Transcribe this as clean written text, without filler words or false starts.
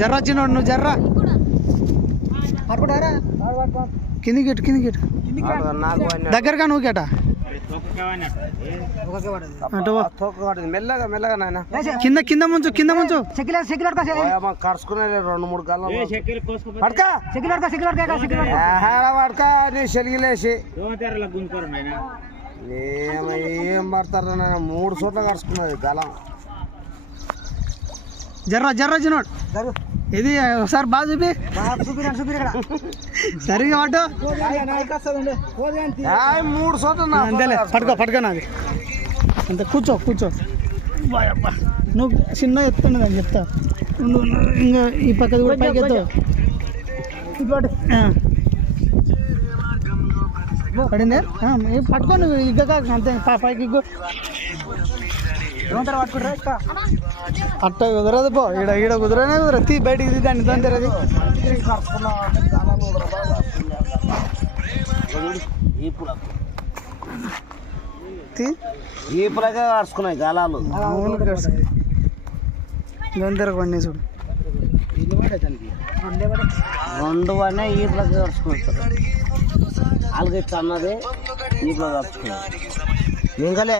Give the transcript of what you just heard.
జర్రా చిన్నోడు నువ్వు జర్రా కింది గెట్ దగ్గరగా నువ్వు గేట మెల్లగా మెల్లగా నాయన కింద కింద ముంచు కరుచుకునే 2-3 గల్లం పడక నీ చెలిగిలేసి ఏం పడతారా నాయన 3 చోట్ల కరుచుకున్నది గలం జర్రా చిన్నోడు ఇది ఒకసారి బాగా చూపి సరిగా పట్టు 3 చోట్ల అంతేలే పట్టుకో నాది అంతే కూర్చో నువ్వు చిన్న ఎత్తుండదు అని చెప్తా ఇంకా ఈ పక్కది కూడా పైకి ఎత్తు పడిందే పట్టుకో నువ్వు ఇగ్గ అంతే పైకి ఇగ్గు అట్ట కుదరదు పో ఈడ కుదరనే కుదరదు తీ బయటికి తీ దాన్ని దాని తెరది ఈ పులగా కరుచుకున్నాయి గలాలు దాని తెరగండి చూడు 2 పడినాయి ఈ పులగా కరుచుకున్నాయి అలాగే అన్నది ఈ పులగా కరుచుకున్నాయి ఇంకలే